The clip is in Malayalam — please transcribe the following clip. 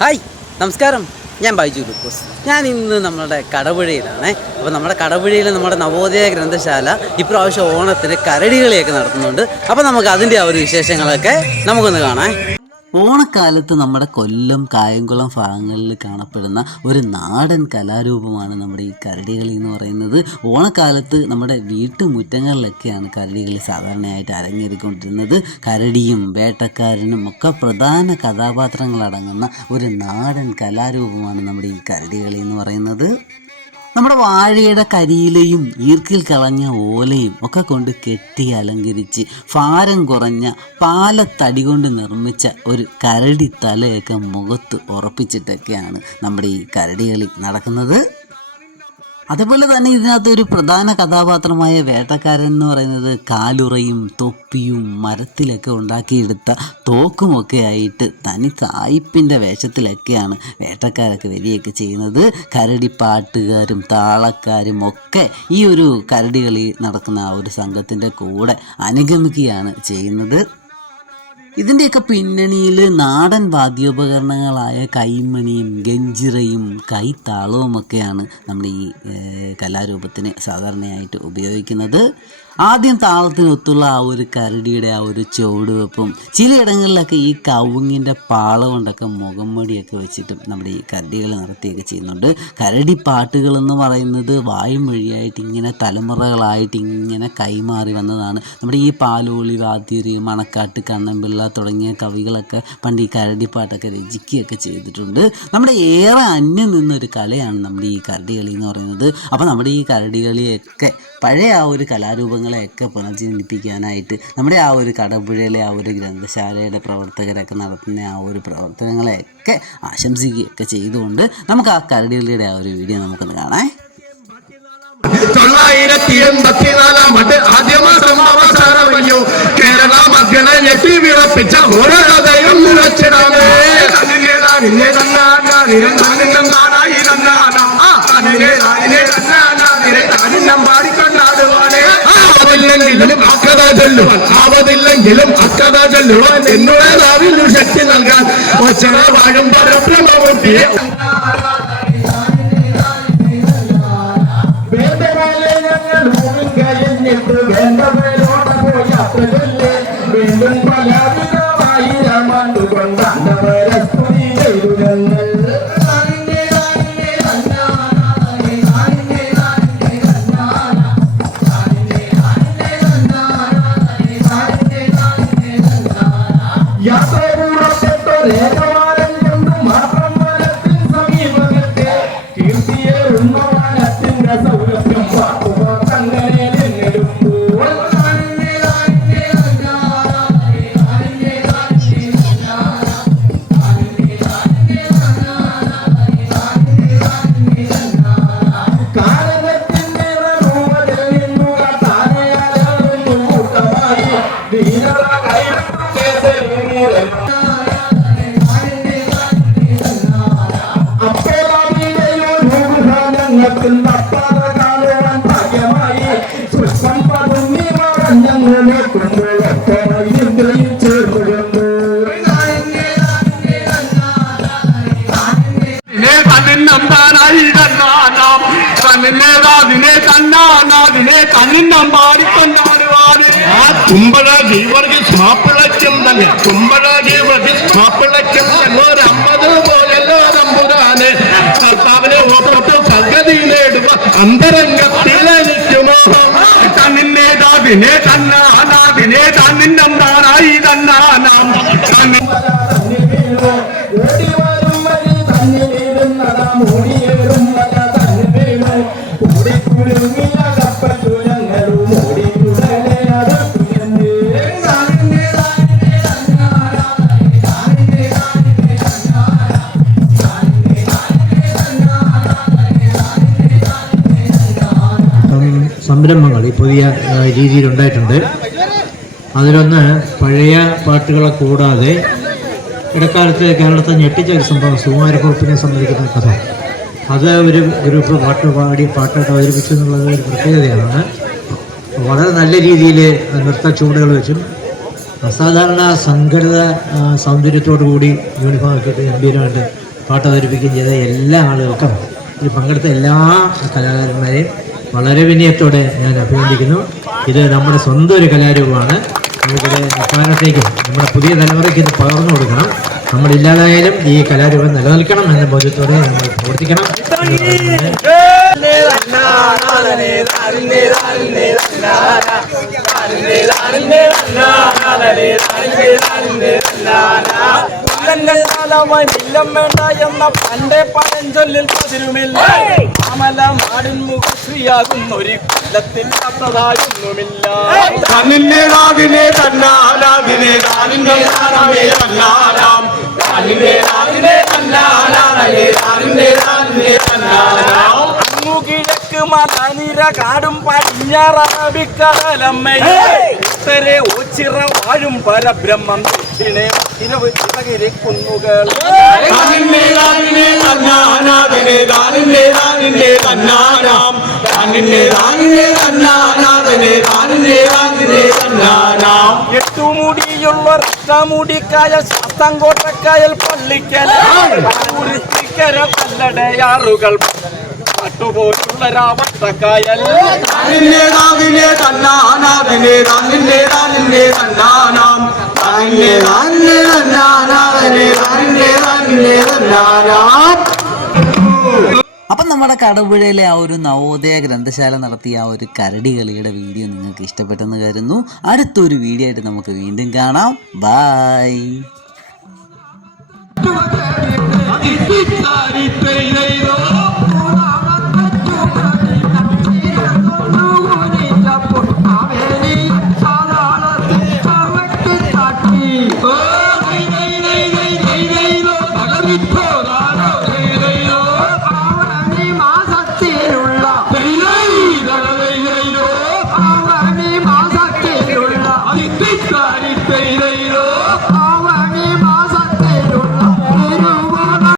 ഹായ് നമസ്കാരം. ഞാൻ ബൈജു ലൂക്കോസ് ഞാൻ ഇന്ന് നമ്മുടെ കടപുഴയിലാണ്. അപ്പോൾ നമ്മുടെ കടപുഴയിൽ നമ്മുടെ നവോദയ ഗ്രന്ഥശാല ഇപ്രാവശ്യം ഓണത്തിന് കരടികളിയൊക്കെ നടത്തുന്നുണ്ട്. അപ്പോൾ നമുക്ക് അതിന്റെ ആ ഒരു വിശേഷങ്ങളൊക്കെ നമുക്കൊന്ന് കാണാം. ഓണക്കാലത്ത് നമ്മുടെ കൊല്ലം കായംകുളം ഭാഗങ്ങളിൽ കാണപ്പെടുന്ന ഒരു നാടൻ കലാരൂപമാണ് നമ്മുടെ ഈ കരടികളി എന്ന് പറയുന്നത്. ഓണക്കാലത്ത് നമ്മുടെ വീട്ടുമുറ്റങ്ങളിലൊക്കെയാണ് കരടികളി സാധാരണയായിട്ട് അരങ്ങേറിക്കൊണ്ടിരുന്നത്. കരടിയും വേട്ടക്കാരനും ഒക്കെ പ്രധാന കഥാപാത്രങ്ങളടങ്ങുന്ന ഒരു നാടൻ കലാരൂപമാണ് നമ്മുടെ ഈ കരടികളി എന്ന് പറയുന്നത്. നമ്മുടെ വാഴയുടെ കരിയിലയും ഈർക്കിൽ കളഞ്ഞ ഓലയും ഒക്കെ കൊണ്ട് കെട്ടി അലങ്കരിച്ച് ഭാരം കുറഞ്ഞ പാലത്തടി കൊണ്ട് നിർമ്മിച്ച ഒരു കരടി തലയൊക്കെ മുഖത്ത് ഉറപ്പിച്ചിട്ടൊക്കെയാണ് നമ്മുടെ ഈ കരടികളി നടക്കുന്നത്. അതേപോലെ തന്നെ ഇതിനകത്ത് ഒരു പ്രധാന കഥാപാത്രമായ വേട്ടക്കാരൻ എന്ന് പറയുന്നത് കാലുറയും തൊപ്പിയും മരത്തിലൊക്കെ ഉണ്ടാക്കിയെടുത്ത തോക്കുമൊക്കെ ആയിട്ട് തനി സായിപ്പിന്റെ വേഷത്തിലൊക്കെയാണ് വേട്ടക്കാരൊക്കെ വരികയൊക്കെ ചെയ്യുന്നത്. കരടി പാട്ടുകാരും താളക്കാരും ഒക്കെ ഈ ഒരു കരടി കളി നടക്കുന്ന ആ ഒരു സംഘത്തിന്റെ കൂടെ അനുഗമിക്കുകയാണ് ചെയ്യുന്നത്. ഇതിന്റെയൊക്കെ പിന്നണിയിൽ നാടൻ വാദ്യോപകരണങ്ങളായ കൈമണിയും ഗഞ്ചിറയും കൈത്താളവും ഒക്കെയാണ് നമ്മുടെ ഈ കലാരൂപത്തിന് സാധാരണയായിട്ട് ഉപയോഗിക്കുന്നത്. ആദ്യം താളത്തിനൊത്തുള്ള ആ ഒരു കരടിയുടെ ആ ഒരു ചുവടുവെപ്പും ചിലയിടങ്ങളിലൊക്കെ ഈ കവുങ്ങിന്റെ പാള കൊണ്ടൊക്കെ മുഖംമടിയൊക്കെ വെച്ചിട്ടും നമ്മുടെ ഈ കരടികൾ നടത്തുകയൊക്കെ ചെയ്യുന്നുണ്ട്. കരടി പാട്ടുകൾ എന്ന് പറയുന്നത് വായും വഴിയായിട്ട് ഇങ്ങനെ തലമുറകളായിട്ട് ഇങ്ങനെ കൈമാറി വന്നതാണ്. നമ്മുടെ ഈ പാലോളി വാതിരി മണക്കാട്ട് കണ്ണൻപിള്ള തുടങ്ങിയ കവികളൊക്കെ പണ്ട് ഈ കരടിപ്പാട്ടൊക്കെ രചിക്കുകയൊക്കെ ചെയ്തിട്ടുണ്ട്. നമ്മുടെ ഏറെ അന്യം നിന്നൊരു കലയാണ് നമ്മുടെ ഈ കരടി കളി എന്ന് പറയുന്നത്. അപ്പോൾ നമ്മുടെ ഈ കരടി കളിയൊക്കെ പഴയ ആ ഒരു കലാരൂപങ്ങളെയൊക്കെ പുനർജീവിപ്പിക്കാനായിട്ട് നമ്മുടെ ആ ഒരു കടമ്പുഴയിലെ ആ ഒരു ഗ്രന്ഥശാലയുടെ പ്രവർത്തകരൊക്കെ നടത്തുന്ന ആ ഒരു പ്രവർത്തനങ്ങളെയൊക്കെ ആശംസിക്കുകയൊക്കെ ചെയ്തുകൊണ്ട് നമുക്ക് ആ കരടികളുടെ ആ ഒരു വീഡിയോ നമുക്കൊന്ന് കാണാം. തൊള്ളായിരത്തി എൺപത്തിനാലാം ആണ്ട് ആദ്യമാസം അവസാനമയ്യോ. കേരള മധ്യന ഞെട്ടി വിളപ്പിച്ച ഓരോ കഥയും നിറച്ചിടാമേ നിന്നെ തന്നാനായി തന്നാനം ആവതില്ലെങ്കിലും അക്കഥ ചൊല്ലുവാൻ ആവതില്ലെങ്കിലും അക്കഥ ചൊല്ലുവാൻ എന്നോട് നാവിനു ശക്തി നൽകാൻ. ഒച്ചറ വാഴും പരബ്രഹ്മമൂർത്തിയെ വേണ്ടപോലെ ഞങ്ങൾ Yasa തന്നാനാതിനെ തന്നിന്നം പാടിക്കൊണ്ടാടുവാന് ആ തുമ്പഴ ദീവർഗി സ്മാപ്പിളയ്ക്കും തന്നെ തുമ്പഴ ദീവർഗി സ്മാപ്പിളയ്ക്കും തന്നെ ഒരു അമ്പത് പോലല്ലോ തമ്പുരാന് കർത്താവിനെ ഓപ്പൊട്ട് സഗതി നേടുക నేత అన్న అనాది నేత నిన్నమ్మ. സംരംഭങ്ങൾ ഈ പുതിയ രീതിയിലുണ്ടായിട്ടുണ്ട്. അതിലൊന്ന് പഴയ പാട്ടുകളെ കൂടാതെ ഇടക്കാലത്ത് കേരളത്തെ ഞെട്ടിച്ച ഒരു സംഭവം സുകുമാരക്കുറിപ്പിനെ സംബന്ധിക്കുന്ന കഥ. അത് ഒരു ഗ്രൂപ്പ് പാട്ട് പാടി പാട്ടായിട്ട് അവതരിപ്പിച്ചു എന്നുള്ളത് ഒരു പ്രത്യേകതയാണ്. വളരെ നല്ല രീതിയിൽ നൃത്ത ചൂടുകൾ വെച്ചും അസാധാരണ സംഘടിത സൗന്ദര്യത്തോടു കൂടി യൂണിഫോം ആക്കിയിട്ട് ഗംഭീരമായിട്ട് പാട്ട് അവതരിപ്പിക്കുകയും ചെയ്ത എല്ലാ ആളുകൾക്കും ഇതിൽ പങ്കെടുത്ത എല്ലാ കലാകാരന്മാരെയും വളരെ വിനയത്തോടെ ഞാൻ അഭിനന്ദിക്കുന്നു. ഇത് നമ്മുടെ സ്വന്തം ഒരു കലാരൂപമാണ്. നമുക്കിത് അക്കാലത്തേക്കും നമ്മുടെ പുതിയ തലമുറയ്ക്ക് ഇത് പകർന്നു കൊടുക്കണം. നമ്മളില്ലാതായാലും ഈ കലാരൂപം നിലനിൽക്കണം എന്ന ബോധ്യത്തോടെ നമ്മൾ പ്രവർത്തിക്കണം. ഇല്ലം വേണ്ട എന്ന പണ്ടേ പഴഞ്ചൊല്ലിൽ പതിരുമില്ല. അമല മാടിൻ മുഖശ്രീയാകുന്ന ഒരു കൊല്ലത്തില്ലാത്തതായൊന്നുമില്ല. തന്നിന്റെ നാവിനെ തന്നാലാവിനെ താനിന്റെ നാനമേ തന്നാലാം. താനിന്റെ നാവിനെ തന്നാലാനേ താനിന്റെ നാവിനെ തന്നാലാം. കിഴക്ക് മലനിര കാടും പടിഞ്ഞാറബിക്കടലമ്മയെ ഉത്തരെ ഓച്ചിറ വാഴും പരബ്രഹ്മം. ചിറകിരി കുന്നുകൾ. എട്ടുമുടിയുള്ള രക്തമുടിക്കായ ശാസ്താംകോട്ടക്കായൽ പള്ളിക്കൽ കുരിത്തിക്കര കല്ലടയാറുകൾ പട്ടുപോലുള്ള രാവട്ടക്കായൽ തന്നാനാവിനെ താനിന്റെ നാവിനെ തന്നാനാം. അപ്പം നമ്മുടെ കടപുഴയിലെ ആ ഒരു നവോദയ ഗ്രന്ഥശാല നടത്തിയ ആ ഒരു കരടി കളിയുടെ വീഡിയോ നിങ്ങൾക്ക് ഇഷ്ടപ്പെട്ടെന്ന് കരുതുന്നു. അടുത്തൊരു വീഡിയോ ആയിട്ട് നമുക്ക് വീണ്ടും കാണാം. ബായ്